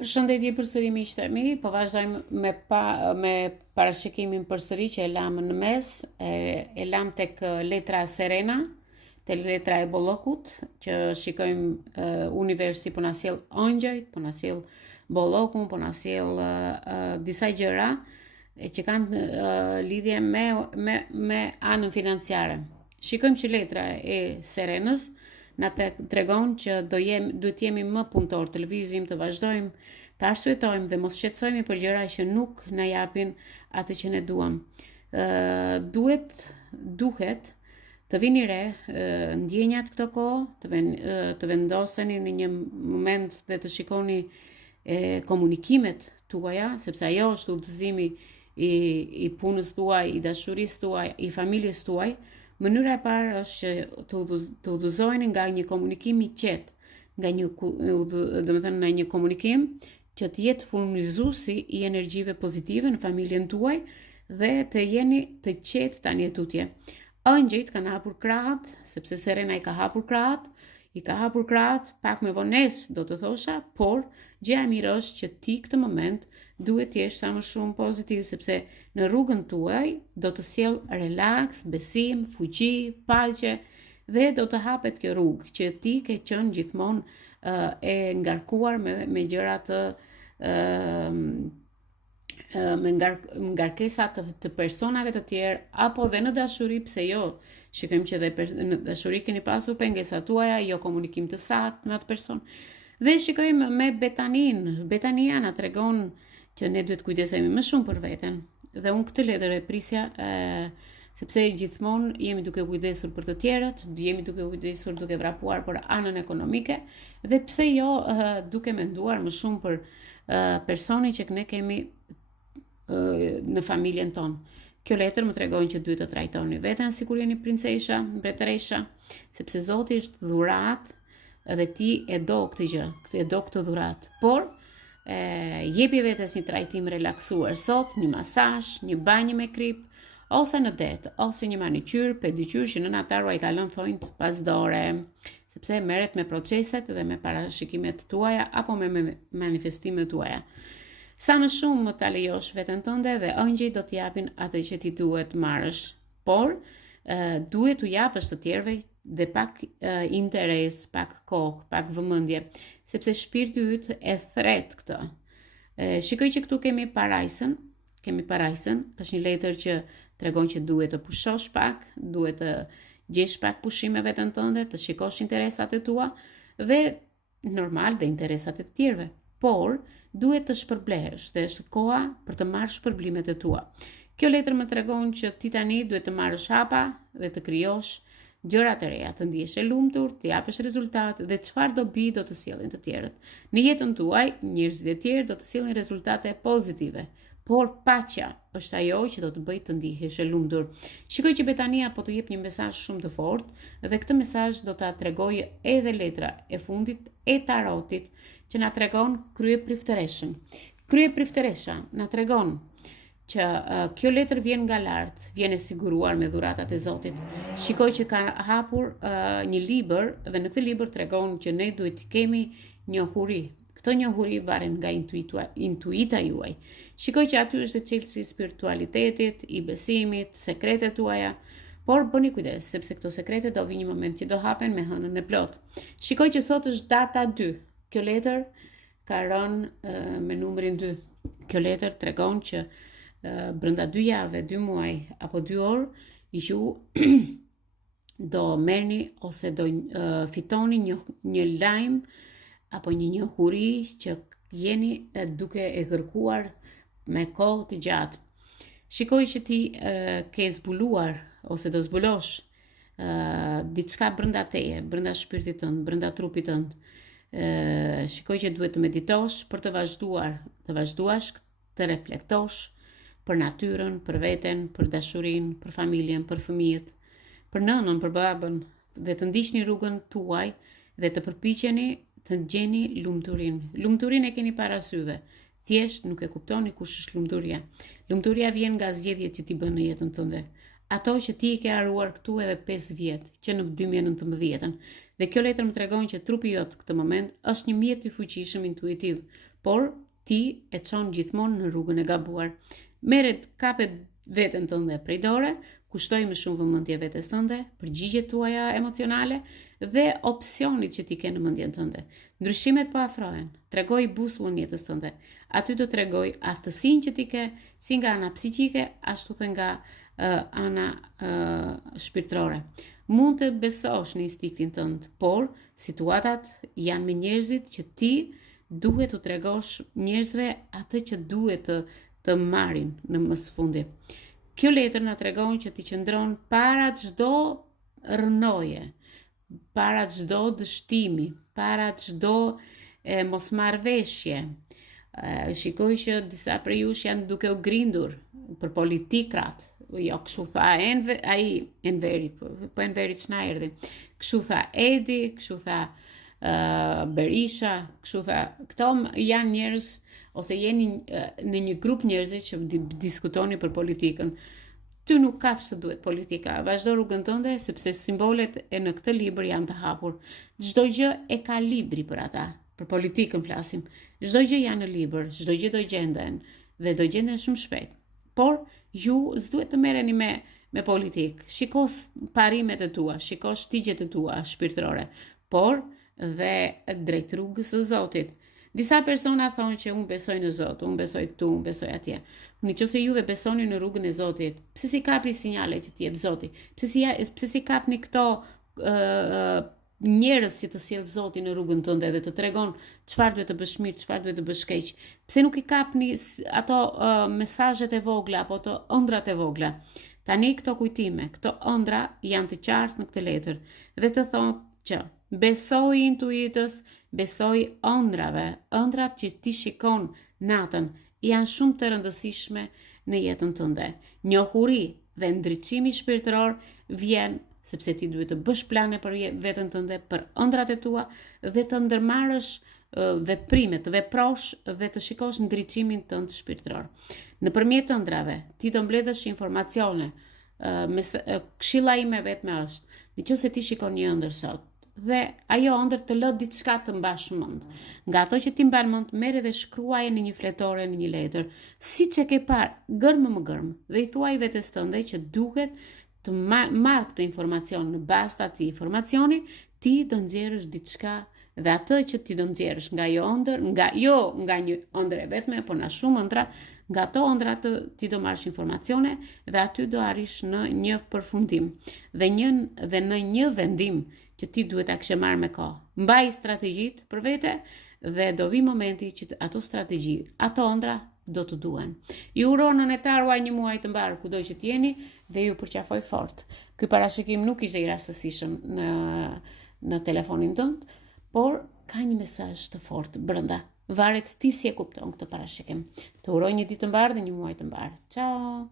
Përshëndetje përsëri miqtë e mi, po vazhdojmë me parashikimin përsëri që e lam në mes, e lam tek letra Serena, te letra e bollokut, që shikojmë universi po na sjell ëngjëjt, po na sjell bollokun, po na sjell disa gjëra që kanë lidhje me anën financiare. Shikojmë që letra e Serenës na tregon që duhet jemi më punëtor të lëvizim, të vazhdojmë, të arsytojmë dhe mos shqetësohemi për gjëra që nuk na japin atë që ne duam. Duhet të vini re ndjenjat këto kohë, të vendoseni në një moment dhe të shikoni komunikimet tuaja, sepse ajo është udhëzimi i punës tuaj, i dashurisë tuaj, i familjes tuaj. Mënyra e parë është që të udhëzoheni nga një komunikim i qetë, nga një komunikim që të jetë furnizuesi i energjive pozitive në familjen tuaj dhe të jeni të qetë tani e tutje. Ëngjëjt kanë hapur krahët, sepse Serena i ka hapur krahët, pak me vonesë do të thosha, por gjëja e mirë është që ti këtë moment duhet të jesh sa më shumë pozitiv, sepse në rrugën tuaj do të sjell relaks, besim, fuqi, paqe dhe do të hapet kjo rrugë që ti ke qenë gjithmonë e ngarkuar me gjëra me ngarkesa të personave të tjerë apo dhe në dashuri, pse jo? Shikojmë që dhe në dashuri keni pasur pengesa tuaja, jo komunikim të saktë me atë person. Dhe shikojmë me Betanin. Betania na tregon që ne duhet kujdesemi më shumë për veten. Dhe unë këtë letër e prisja, sepse gjithmonë jemi duke kujdesur për të tjerët, jemi duke kujdesur duke vrapuar për anën ekonomike, dhe pse jo duke menduar më shumë për personin që ne kemi në familjen tonë. Kjo letër më tregon që duhet të trajtoni veten sikur jeni princesha, mbretëresha, sepse Zoti është dhuratë dhe ti e do këtë gjë, e do këtë dhuratë. Por jepi vetes një trajtim relaksuar sot, një masazh, një banjë me krip, ose në det, ose një manikyr, pedikyr që nëna i ka lënë thonjt pas dore, sepse merret me proceset dhe me parashikimet tuaja apo me manifestimet tuaja. Sa më shumë më ta lejosh veten tënde dhe ëngjëjt do të japin atë që ti duhet marrësh, por duhet t'u japësh të tjerëve dhe pak interes, pak kohë, pak vëmendje, sepse shpirti yt e thret këtë. Shikoj që këtu kemi parajsën, është një letër që tregon që duhet të pushosh pak, duhet të gjesh pak pushim me veten tënde, të shikosh interesat e tua dhe normal dhe interesat e të tjerëve. Por duhet të shpërblehesh dhe është koha për të marrë shpërblimet e tua. Kjo letër më tregon që ti tani duhet të marrësh hapa dhe të krijosh gjëra të reja, të ndihesh e lumtur, të japësh rezultate dhe çfarë dobi do të sjellin të tjerët. Në jetën tuaj, njerëzit e tjerë do të sjellin rezultate pozitive, por paqja është ajo që do të bëjë të ndihesh e lumtur. Shikoj që Betania po të jep një mesazh shumë të fortë dhe këtë mesazh do ta tregojë edhe letra e fundit e tarotit që na tregon krye priftëreshën. Krye priftëresha na tregon që kjo letër vjen nga lart, vjen e siguruar me dhuratat e Zotit. Shikoj që ka hapur një libër dhe në këtë libër tregon që ne duhet të kemi njohuri. Këto njohuri varen nga intuita juaj. Shikoj që aty është çelësi i spiritualitetit, i besimit, sekretet tuaja, por bëni kujdes, sepse këto sekrete do vinë një moment që do hapen me hënën e plot. Shikoj që sot është data 2. Kjo letër ka rënë me numrin 2. Kjo letër tregon që brenda 2 javë, 2 muaj apo 2 orë, ju do merrni ose do fitoni një lajm apo një njohuri që jeni duke e kërkuar me kohë të gjatë. Shikoj që ti ke zbuluar ose do zbulosh diçka brenda teje, brenda shpirtit tënd, brenda trupit tënd. Shikoj që duhet të meditosh për të vazhduash, të reflektosh për natyrën, për veten, për dashurinë, për familjen, për fëmijët, për nënën, për babën, dhe të ndiqni rrugën tuaj dhe të përpiqeni të gjeni lumturinë. Lumturinë e keni para syve. Thjesht nuk e kuptoni kush është lumturia. Lumturia vjen nga zgjedhjet që ti bën në jetën tënde. Ato që ti i ke haruar këtu edhe 5 vjet, që në 2019. Dhe kjo letër më tregon që trupi jot këtë moment është një mjet i fuqishëm intuitiv, por ti e çon gjithmonë në rrugën e gabuar. Merret kapet veten tënde prej dore, kushtoj më shumë vëmendje vetes tënde, përgjigjet tuaja emocionale dhe opsionit që ti ke në mendjen tënde. Ndryshimet po afrohen. Tregoj busullën jetës tënde. Aty do tregoj aftësinë që ti ke, si nga ana psiqike, ashtu dhe nga ana shpirtërore. Mund të besosh në instinktin tënd, por situatat janë me njerëzit që ti duhet të tregosh njerëzve atë që duhet të marrin në mësfundi. Kjo letër na tregon që ti qëndron para çdo rënoje, para çdo dështimi, para çdo mosmarrveshje. Shikoj që disa prej jush janë duke u grindur për politikrat. Jo, kështu tha Enveri, po Enveri ç'na erdhi. Kështu tha Edi, kështu tha Berisha, kështu tha. Këto janë njerëz ose jeni në një grup njerëzish që diskutoni për politikën. Ty nuk ka që të duhet politika. Vazhdo rrugën tënde, sepse simbolet e në këtë libër janë të hapur. Çdo gjë e ka libri për ata. Për politikën flasim. Çdo gjë janë në libër, çdo gjë do gjenden dhe do gjenden shumë shpejt. Por ju s'duhet të merreni me politikë. Shiko parimet e tua, shiko shtigjet e tua shpirtërore, por dhe drejt rrugës së Zotit. Disa persona thonë që unë besoj në Zot, unë besoj këtu, unë besoj atje. Nëse juve besoni në rrugën e Zotit, pse si kapni sinjale që t'i jep Zoti? Pse si kapni këto njerëz që të sjell Zoti në rrugën tënde dhe të tregon çfarë duhet të bësh mirë, çfarë duhet të bësh keq? Pse nuk i kapni ato mesazhet e vogla apo ato ëndrat e vogla? Tani këto kujtime, këto ëndra janë të qartë në këtë letër dhe të thonë që besoj intuitës, besoj ëndrave, ëndrat që ti shikon natën janë shumë të rëndësishme në jetën tënde. Njohuri dhe ndriçimi shpirtëror vjen sepse ti duhet të bësh plane për veten tënde, për ëndrat e tua dhe të ndërmarrësh veprime, të veprosh dhe të shikosh ndriçimin tënd shpirtëror. Nëpërmjet ëndrave, ti do mbledhësh informacione. Këshilla ime vetme është, nëse ti shikon një ëndër sot dhe ajo ëndër të lë diçka të mbash mend. Nga ato që ti mban mend, merr dhe shkruaje në një fletore, në një letër, siç e ke parë, gërmë më gërmë, dhe i thuaj vetes tënde që duhet të marrë këtë informacion. Në bazë të atij informacioni, ti do nxjerrësh diçka dhe atë që ti do nxjerrësh nga ajo ëndër, nga një ëndër e vetme, por nga shumë ëndra, nga ato ëndra ti do marrësh informacione dhe aty do arrish në një përfundim dhe në një vendim që ti duhet ta kishe marrë me kohë. Mbaj strategjitë për vete dhe do vi momenti që ato strategji, ato ëndra do të duhen. Ju uroj në netarua një muaj të mbar kudo që t'jeni dhe ju përqafoj fort. Ky parashikim nuk ishte i rastësishëm në telefonin tënd, por ka një mesazh të fortë brenda. Varet ti si e kupton këtë parashikim. Të uroj një ditë të mbar dhe një muaj të mbar. Ciao.